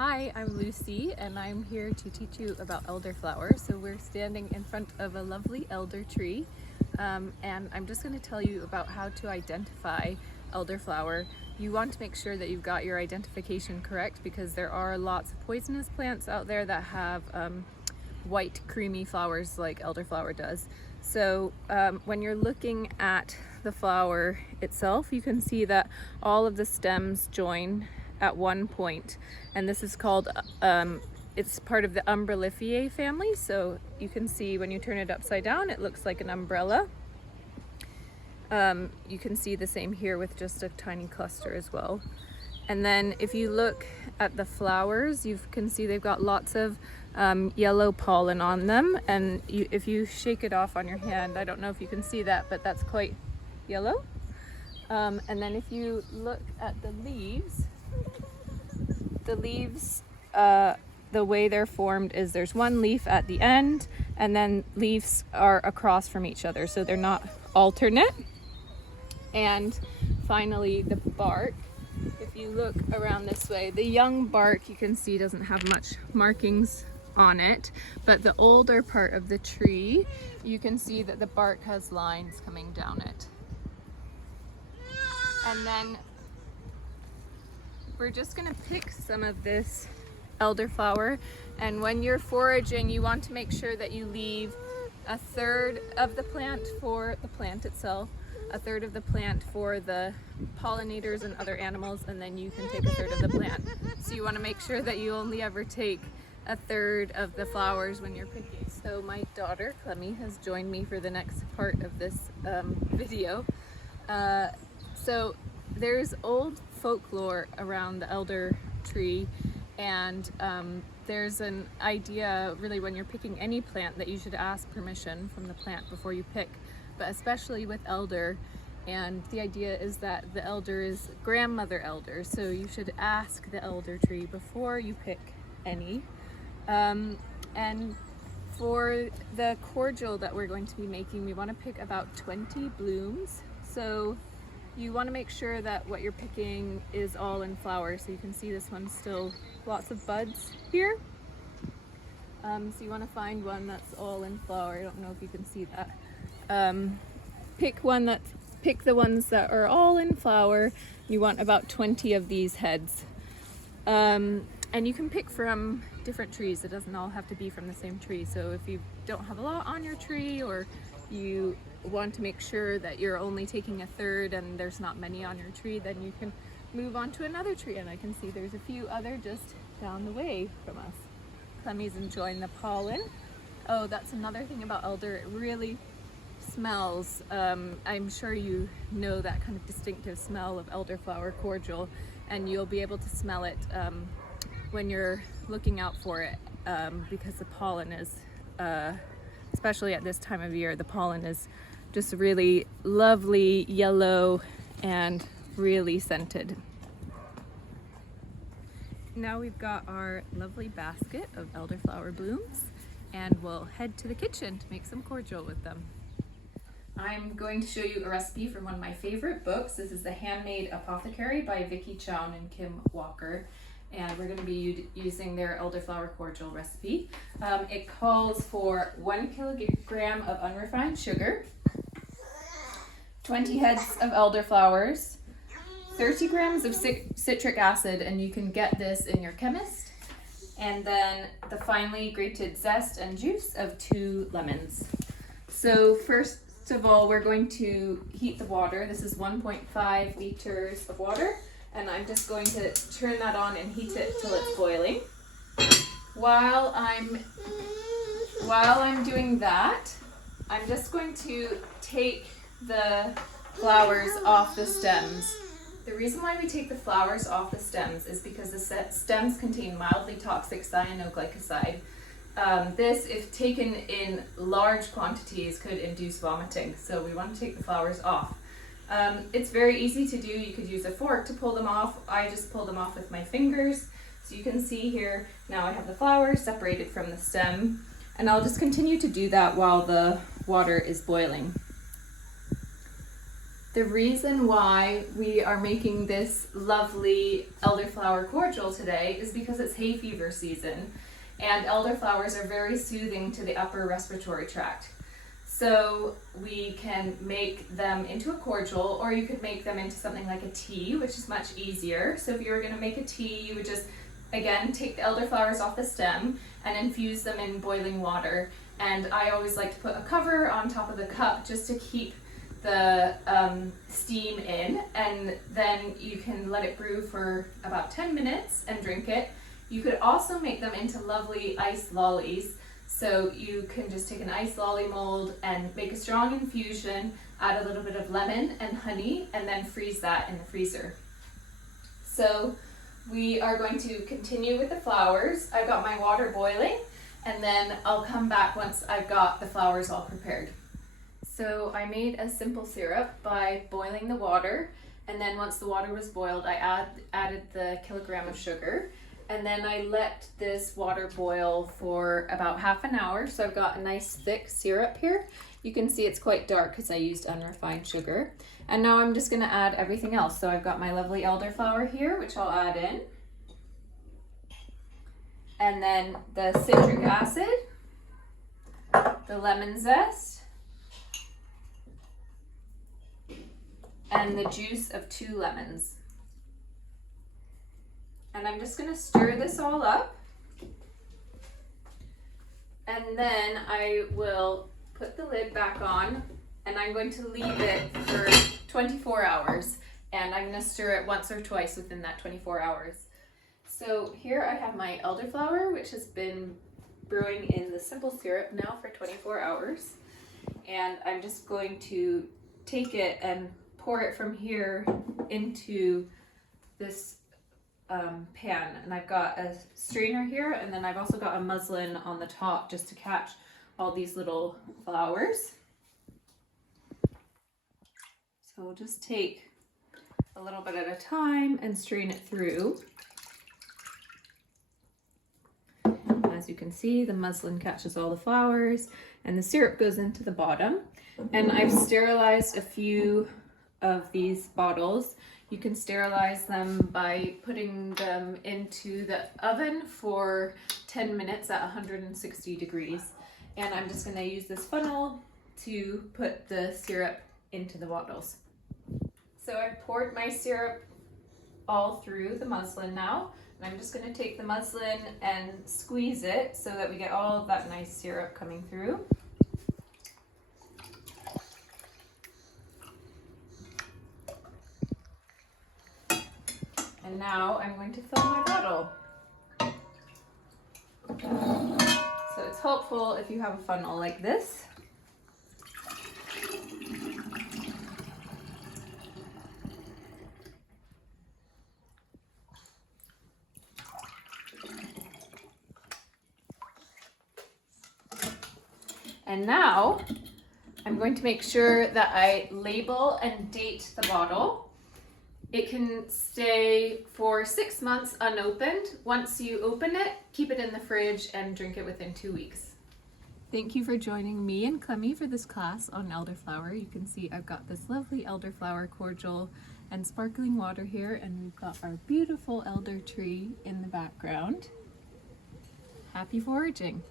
Hi, I'm Lucy and I'm here to teach you about elderflower. So we're standing in front of a lovely elder tree and I'm just going to tell you about how to identify elderflower. You want to make sure that you've got your identification correct because there are lots of poisonous plants out there that have white creamy flowers like elderflower does. So when you're looking at the flower itself, you can see that all of the stems join at one point, and this is called it's part of the Umbelliferae family. So you can see when you turn it upside down it looks like an umbrella. You can see the same here with just a tiny cluster as well. And then if you look at the flowers, you can see they've got lots of yellow pollen on them, and if you shake it off on your hand, I don't know if you can see that, but that's quite yellow. And then if you look at the leaves, the way they're formed is there's one leaf at the end and then leaves are across from each other, so they're not alternate. And finally the bark, if you look around this way, the young bark you can see doesn't have much markings on it, but the older part of the tree you can see that the bark has lines coming down it. And then we're just going to pick some of this elderflower, and when you're foraging you want to make sure that you leave a third of the plant for the plant itself, a third of the plant for the pollinators and other animals, and then you can take a third of the plant. So you want to make sure that you only ever take a third of the flowers when you're picking. So my daughter Clemmy has joined me for the next part of this video. So there's old folklore around the elder tree, and there's an idea really when you're picking any plant that you should ask permission from the plant before you pick, but especially with elder. And the idea is that the elder is grandmother elder, so you should ask the elder tree before you pick any. And for the cordial that we're going to be making, we want to pick about 20 blooms. So you want to make sure that what you're picking is all in flower. So you can see this one's still lots of buds here. So you want to find one that's all in flower. I don't know if you can see that. Pick the ones that are all in flower. You want about 20 of these heads. And you can pick from different trees. It doesn't all have to be from the same tree. So if you don't have a lot on your tree, or you want to make sure that you're only taking a third and there's not many on your tree, then you can move on to another tree. And I can see there's a few other just down the way from us. Clemmy's enjoying the pollen. Oh, that's another thing about elder, it really smells. I'm sure you know that kind of distinctive smell of Elderflower Cordial, and you'll be able to smell it when you're looking out for it, because the pollen is, especially at this time of year, the pollen is just really lovely yellow and really scented. Now we've got our lovely basket of elderflower blooms, and we'll head to the kitchen to make some cordial with them. I'm going to show you a recipe from one of my favorite books. This is The Handmade Apothecary by Vicki Chown and Kim Walker, and we're going to be using their elderflower cordial recipe. It calls for 1 kilogram of unrefined sugar, 20 heads of elderflowers, 30 grams of citric acid, and you can get this in your chemist, and then the finely grated zest and juice of 2 lemons. So first of all, we're going to heat the water. This is 1.5 liters of water, and I'm just going to turn that on and heat it till it's boiling. While I'm doing that, I'm just going to take the flowers off the stems. The reason why we take the flowers off the stems is because the stems contain mildly toxic cyanoglycoside. This, if taken in large quantities, could induce vomiting, so we want to take the flowers off. It's very easy to do. You could use a fork to pull them off. I just pull them off with my fingers. So you can see here, now I have the flowers separated from the stem, and I'll just continue to do that while the water is boiling. The reason why we are making this lovely elderflower cordial today is because it's hay fever season, and elderflowers are very soothing to the upper respiratory tract. So we can make them into a cordial, or you could make them into something like a tea, which is much easier. So if you were going to make a tea, you would just, again, take the elderflowers off the stem and infuse them in boiling water. And I always like to put a cover on top of the cup just to keep the steam in, and then you can let it brew for about 10 minutes and drink it. You could also make them into lovely ice lollies. So you can just take an ice lolly mold and make a strong infusion, add a little bit of lemon and honey, and then freeze that in the freezer. So we are going to continue with the flowers. I've got my water boiling, and then I'll come back once I've got the flowers all prepared. So I made a simple syrup by boiling the water, and then once the water was boiled, I added the kilogram of sugar, and then I let this water boil for about half an hour. So I've got a nice thick syrup here. You can see it's quite dark because I used unrefined sugar. And now I'm just going to add everything else. So I've got my lovely elderflower here, which I'll add in. And then the citric acid, the lemon zest, and the juice of 2 lemons. And I'm just going to stir this all up. And then I will put the lid back on, and I'm going to leave it for 24 hours. And I'm going to stir it once or twice within that 24 hours. So here I have my elderflower, which has been brewing in the simple syrup now for 24 hours. And I'm just going to take it and pour it from here into this pan. And I've got a strainer here, and then I've also got a muslin on the top just to catch all these little flowers. So we'll just take a little bit at a time and strain it through. As you can see, the muslin catches all the flowers and the syrup goes into the bottom. And I've sterilized a few of these bottles. You can sterilize them by putting them into the oven for 10 minutes at 160 degrees. And I'm just going to use this funnel to put the syrup into the bottles. So I've poured my syrup all through the muslin now. And I'm just going to take the muslin and squeeze it so that we get all of that nice syrup coming through. And now I'm going to fill my bottle. So it's helpful if you have a funnel like this. And now I'm going to make sure that I label and date the bottle. It can stay for 6 months unopened. Once you open it, keep it in the fridge and drink it within 2 weeks. Thank you for joining me and Clemmy for this class on elderflower. You can see I've got this lovely elderflower cordial and sparkling water here, and we've got our beautiful elder tree in the background. Happy foraging!